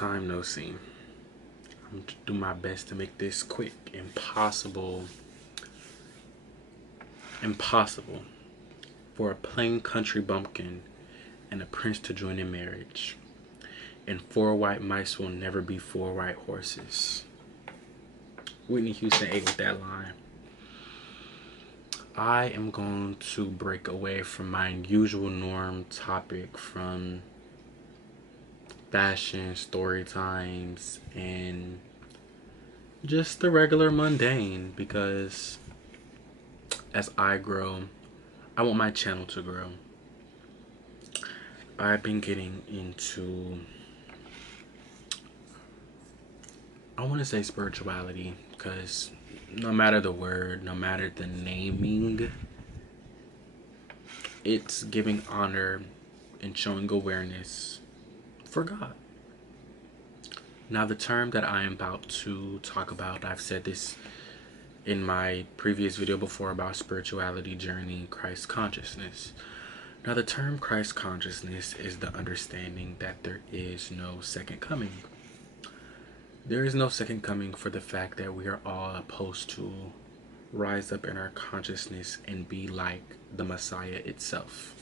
time no see. I'm going to do my best to make this quick. Impossible for a plain country bumpkin and a prince to join in marriage. And four white mice will never be four white horses. Whitney Houston ate with that line. I am going to break away from my usual norm topic from fashion, story times, and just the regular mundane, because as I grow, I want my channel to grow. I've been getting into, I want to say spirituality, because no matter the word, no matter the naming, it's giving honor and showing awareness for God. Now, the term that I am about to talk about, I've said this in my previous video before about spirituality journey, Christ consciousness. Now, the term Christ consciousness is the understanding that there is no second coming. There is no second coming for the fact that we are all supposed to rise up in our consciousness and be like the Messiah itself.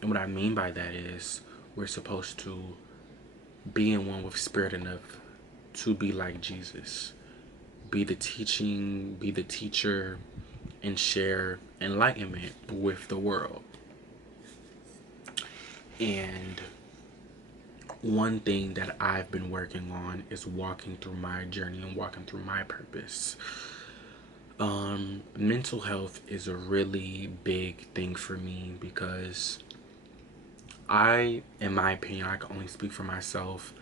And what I mean by that is we're supposed to be in one with spirit enough to be like Jesus. Be the teaching, be the teacher, and share enlightenment with the world. And one thing that I've been working on is walking through my journey and walking through my purpose. Mental health is a really big thing for me because in my opinion, I can only speak for myself,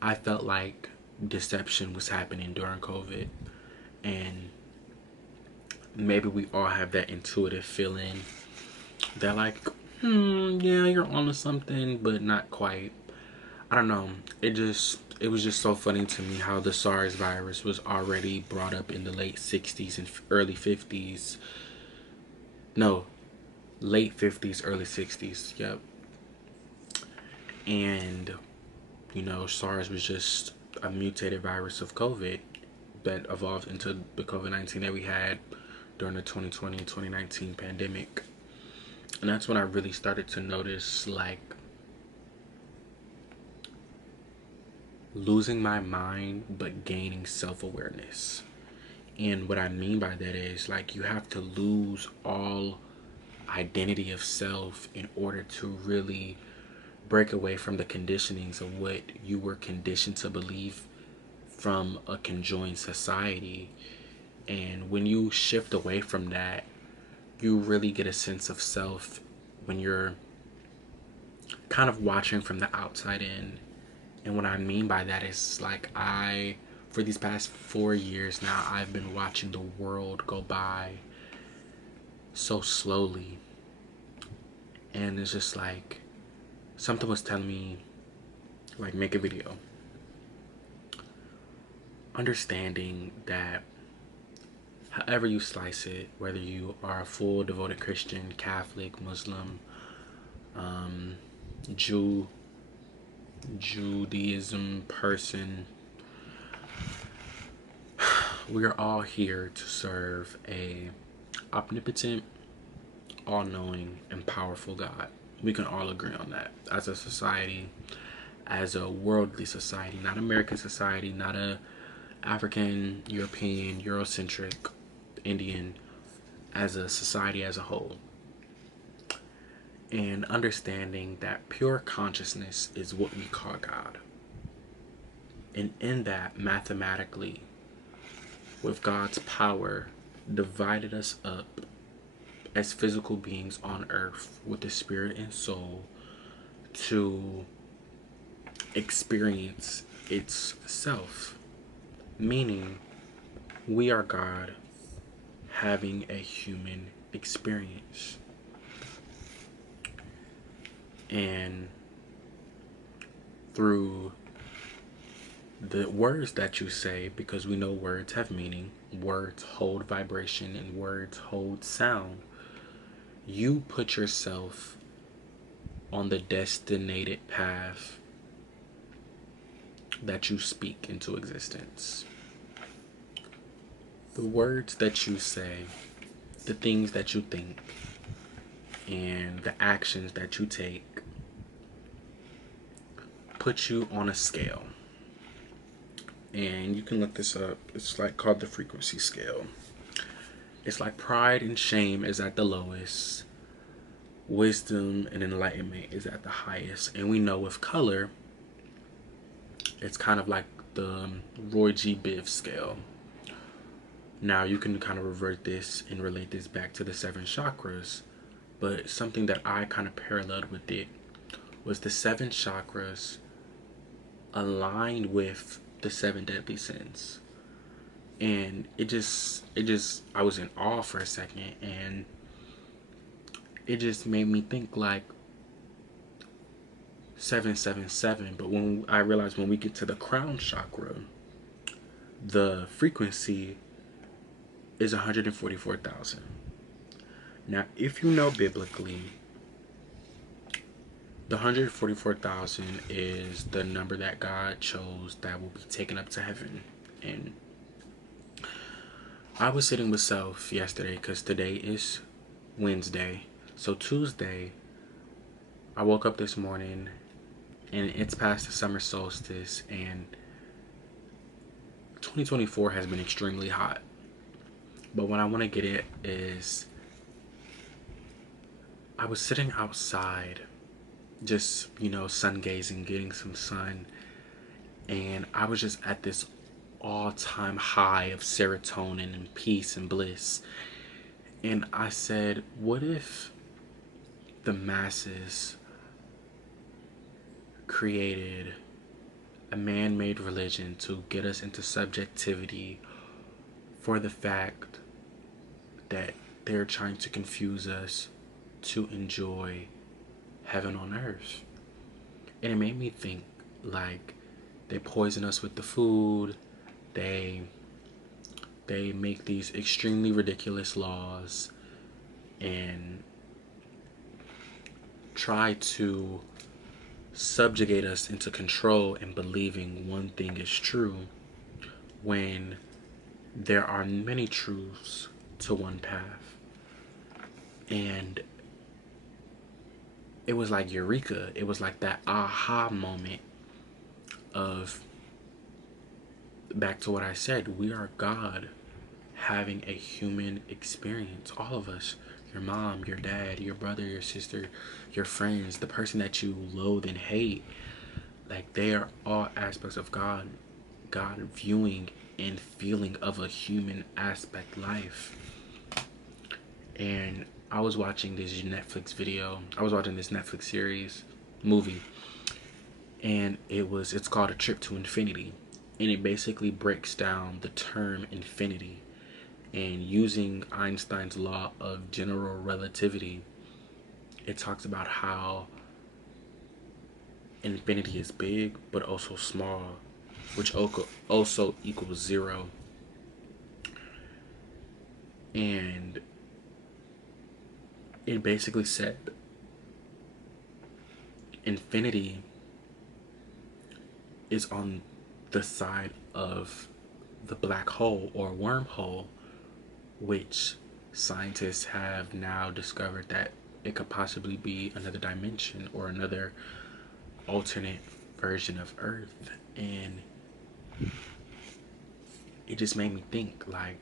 I felt like deception was happening during COVID. And maybe we all have that intuitive feeling that like, yeah, you're onto something, but not quite. I don't know. It was just so funny to me how the SARS virus was already brought up in the late 60s and early 50s. No, late 50s, early 60s. Yep. And, SARS was just a mutated virus of COVID that evolved into the COVID-19 that we had during the 2020-2019 pandemic. And that's when I really started to notice, like, losing my mind but gaining self-awareness. And what I mean by that is, like, you have to lose all identity of self in order to really break away from the conditionings of what you were conditioned to believe from a conjoined society. And when you shift away from that, you really get a sense of self when you're kind of watching from the outside in. And what I mean by that is, like, for these past 4 years now, I've been watching the world go by so slowly. And it's just like, something was telling me, like, make a video. Understanding that however you slice it, whether you are a full devoted Christian, Catholic, Muslim, Judaism person, we are all here to serve a omnipotent, all-knowing, and powerful God. We can all agree on that as a society, as a worldly society, not American society, not a African, European, Eurocentric, Indian, as a society as a whole. And understanding that pure consciousness is what we call God. And in that, mathematically, with God's power, divided us up as physical beings on earth with the spirit and soul to experience its self. Meaning, we are God having a human experience. And through the words that you say, because we know words have meaning, words hold vibration, and words hold sound, you put yourself on the destinated path that you speak into existence. The words that you say, the things that you think, and the actions that you take put you on a scale. And you can look this up. It's like called the frequency scale. It's like pride and shame is at the lowest. Wisdom and enlightenment is at the highest. And we know with color, it's kind of like the Roy G. Biv scale. Now you can kind of revert this and relate this back to the 7 chakras. But something that I kind of paralleled with it was the 7 chakras aligned with the 7 deadly sins. And I was in awe for a second, and it just made me think like 777. But when I realized when we get to the crown chakra, the frequency is 144,000. Now, if you know biblically, the 144,000 is the number that God chose that will be taken up to heaven. And I was sitting with self yesterday because today is Wednesday. So Tuesday, I woke up this morning and it's past the summer solstice, and 2024 has been extremely hot. But what I want to get at is I was sitting outside just, sun gazing, getting some sun, and I was just at this all-time high of serotonin and peace and bliss. And I said, what if the masses created a man-made religion to get us into subjectivity for the fact that they're trying to confuse us to enjoy heaven on earth? And it made me think, like, they poison us with the food, they make these extremely ridiculous laws and try to subjugate us into control and believing one thing is true when there are many truths to one path. And it was like eureka. It was like that aha moment of, back to what I said, we are God having a human experience. All of us, your mom, your dad, your brother, your sister, your friends, the person that you loathe and hate, like, they are all aspects of God viewing and feeling of a human aspect life. And I was watching this Netflix series, movie, and it's called A Trip to Infinity. And it basically breaks down the term infinity, and using Einstein's law of general relativity, it talks about how infinity is big but also small, which also equals 0. And it basically said infinity is on the side of the black hole or wormhole, which scientists have now discovered that it could possibly be another dimension or another alternate version of Earth. And it just made me think, like,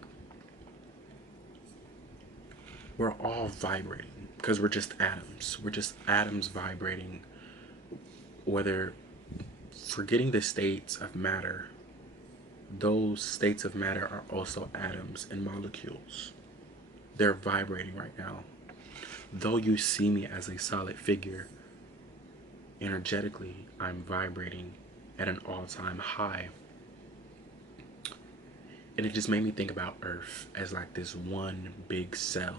we're all vibrating because we're just atoms. We're just atoms vibrating, whether forgetting the states of matter. Those states of matter are also atoms and molecules. They're vibrating right now. Though you see me as a solid figure, energetically, I'm vibrating at an all-time high. And it just made me think about Earth as like this one big cell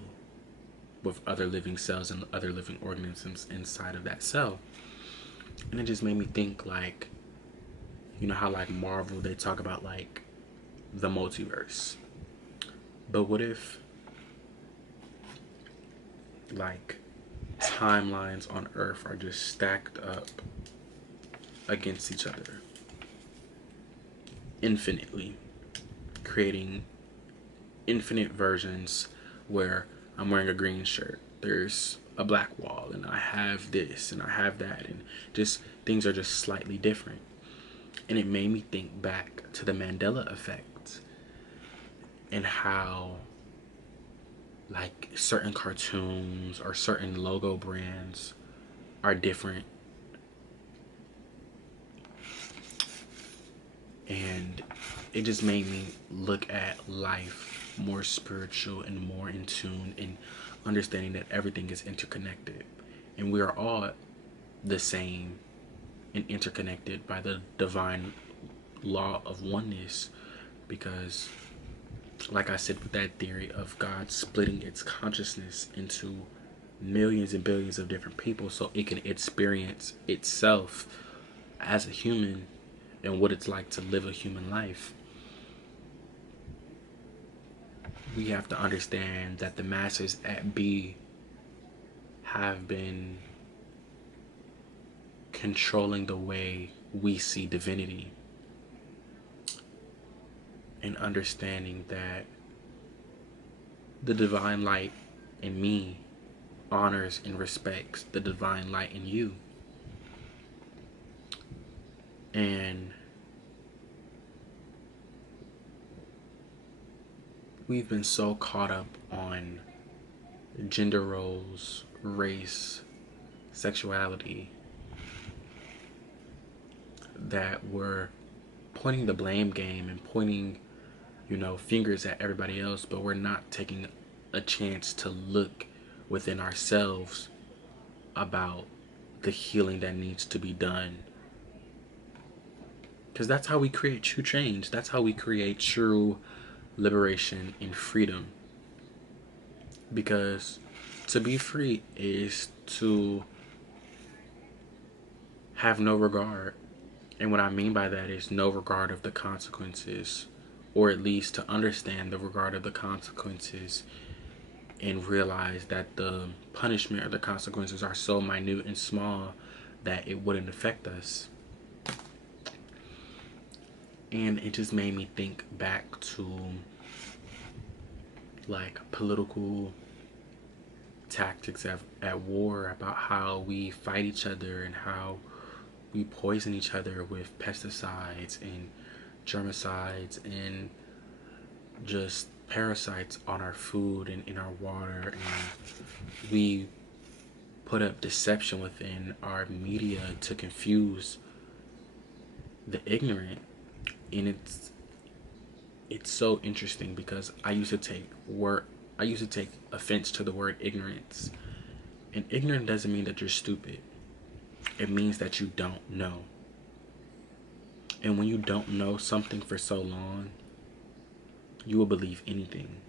with other living cells and other living organisms inside of that cell. And it just made me think, like, how like Marvel, they talk about like the multiverse. But what if like timelines on Earth are just stacked up against each other? infinitely, creating infinite versions where I'm wearing a green shirt. There's a black wall, and I have this, and I have that, and just things are just slightly different. And it made me think back to the Mandela effect and how, like, certain cartoons or certain logo brands are different. And it just made me look at life more spiritual and more in tune, and understanding that everything is interconnected. And we are all the same and interconnected by the divine law of oneness. Because, like I said, with that theory of God splitting its consciousness into millions and billions of different people so it can experience itself as a human and what it's like to live a human life, we have to understand that the masters at B have been controlling the way we see divinity, and understanding that the divine light in me honors and respects the divine light in you. And we've been so caught up on gender roles, race, sexuality, that we're pointing the blame game and pointing, fingers at everybody else, but we're not taking a chance to look within ourselves about the healing that needs to be done. Because that's how we create true change. That's how we create true liberation and freedom. Because to be free is to have no regard. And what I mean by that is no regard of the consequences, or at least to understand the regard of the consequences and realize that the punishment or the consequences are so minute and small that it wouldn't affect us. And it just made me think back to, like, political tactics at war, about how we fight each other and how we poison each other with pesticides and germicides and just parasites on our food and in our water. And we put up deception within our media to confuse the ignorant. And it's so interesting because I used to take offense to the word ignorance. And ignorant doesn't mean that you're stupid. It means that you don't know. And when you don't know something for so long, you will believe anything.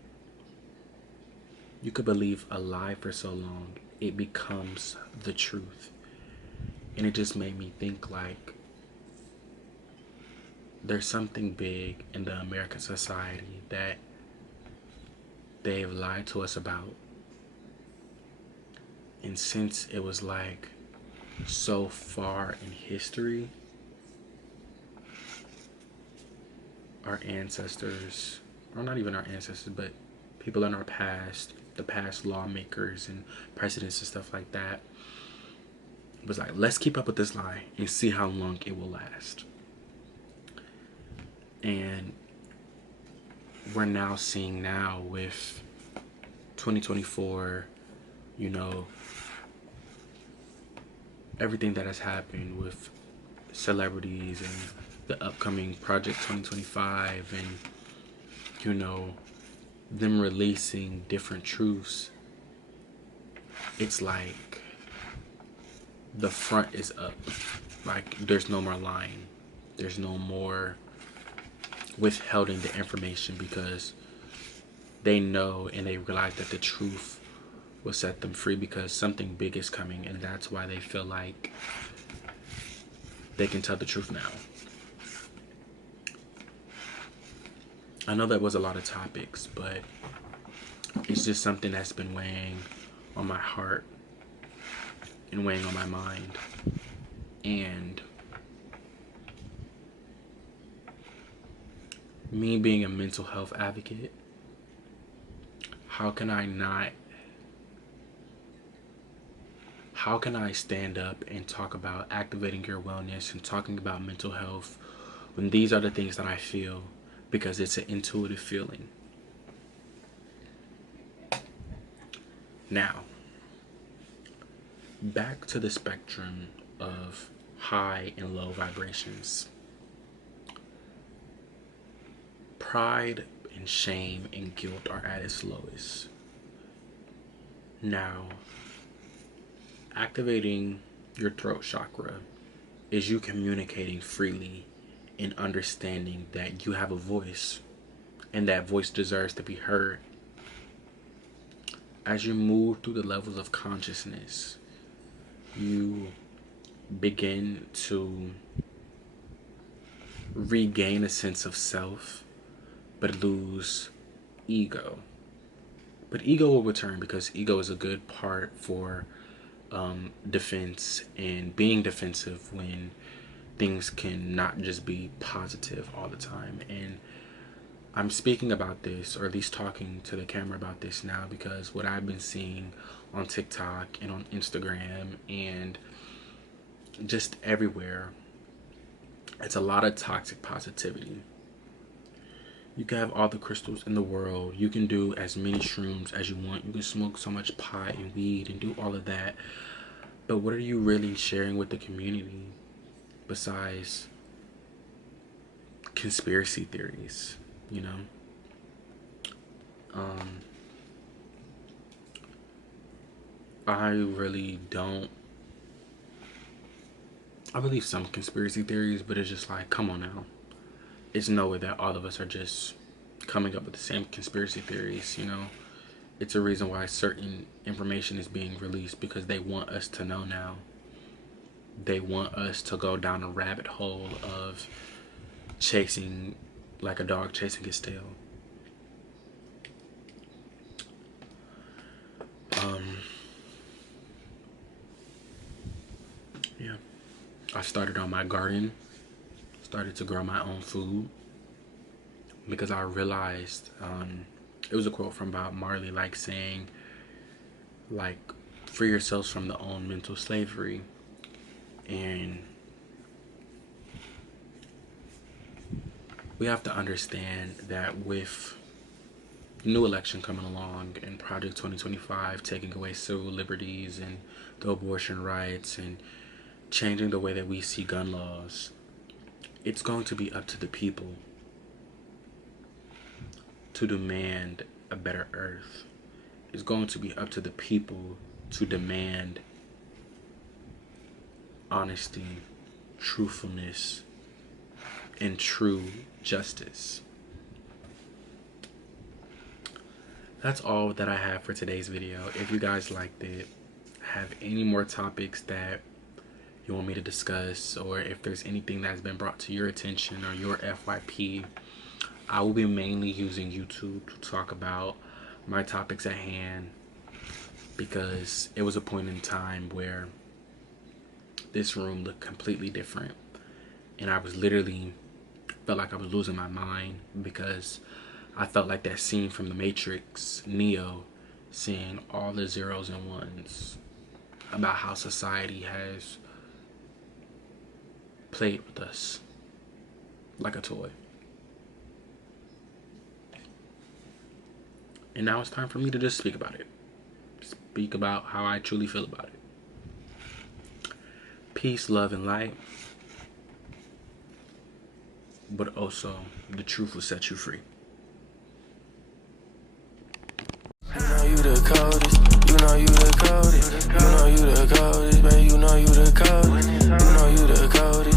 You could believe a lie for so long, it becomes the truth. And it just made me think, like, there's something big in the American society that they've lied to us about. And since it was, like, so far in history, our ancestors, or not even our ancestors, but people in our past, the past lawmakers and presidents and stuff like that, was like, let's keep up with this lie and see how long it will last. And we're now seeing now with 2024, everything that has happened with celebrities and the upcoming Project 2025, and them releasing different truths. It's like the front is up. Like, there's no more lying. There's no more withholding the information, because they know and they realize that the truth will set them free, because something big is coming, and that's why they feel like they can tell the truth now. I know that was a lot of topics, but it's just something that's been weighing on my heart and weighing on my mind. And Me being a mental health advocate, how can I stand up and talk about activating your wellness and talking about mental health when these are the things that I feel, because it's an intuitive feeling. Now, back to the spectrum of high and low vibrations. Pride and shame and guilt are at its lowest. Now, activating your throat chakra is you communicating freely and understanding that you have a voice and that voice deserves to be heard. As you move through the levels of consciousness, you begin to regain a sense of self, but lose ego. But ego will return, because ego is a good part for defense and being defensive when things can not just be positive all the time. And I'm speaking about this, or at least talking to the camera about this now, because what I've been seeing on TikTok and on Instagram and just everywhere, it's a lot of toxic positivity. You can have all the crystals in the world. You can do as many shrooms as you want. You can smoke so much pot and weed and do all of that. But what are you really sharing with the community besides conspiracy theories, you know? I really don't. I believe some conspiracy theories, but it's just like, come on now. It's no way that all of us are just coming up with the same conspiracy theories, you know? It's a reason why certain information is being released, because they want us to know now. They want us to go down a rabbit hole of chasing, like a dog chasing its tail. Yeah. I started on my garden, started to grow my own food, because I realized, it was a quote from Bob Marley, like saying, like, free yourselves from the own mental slavery. And we have to understand that with new election coming along and Project 2025 taking away civil liberties and the abortion rights and changing the way that we see gun laws, it's going to be up to the people to demand a better earth. It's going to be up to the people to demand honesty, truthfulness, and true justice. That's all that I have for today's video. If you guys liked it, have any more topics that you want me to discuss, or if there's anything that's been brought to your attention or your FYP, I will be mainly using YouTube to talk about my topics at hand, because it was a point in time where this room looked completely different, and I was literally felt like I was losing my mind, because I felt like that scene from The Matrix, Neo, seeing all the zeros and ones, about how society has played with us like a toy. And now it's time for me to just speak about it. Speak about how I truly feel about it. Peace, love, and light. But also, the truth will set you free. You know you the coldest, you know you the coldest, you know you the coldest, babe, you know you the coldest, you know you the coldest.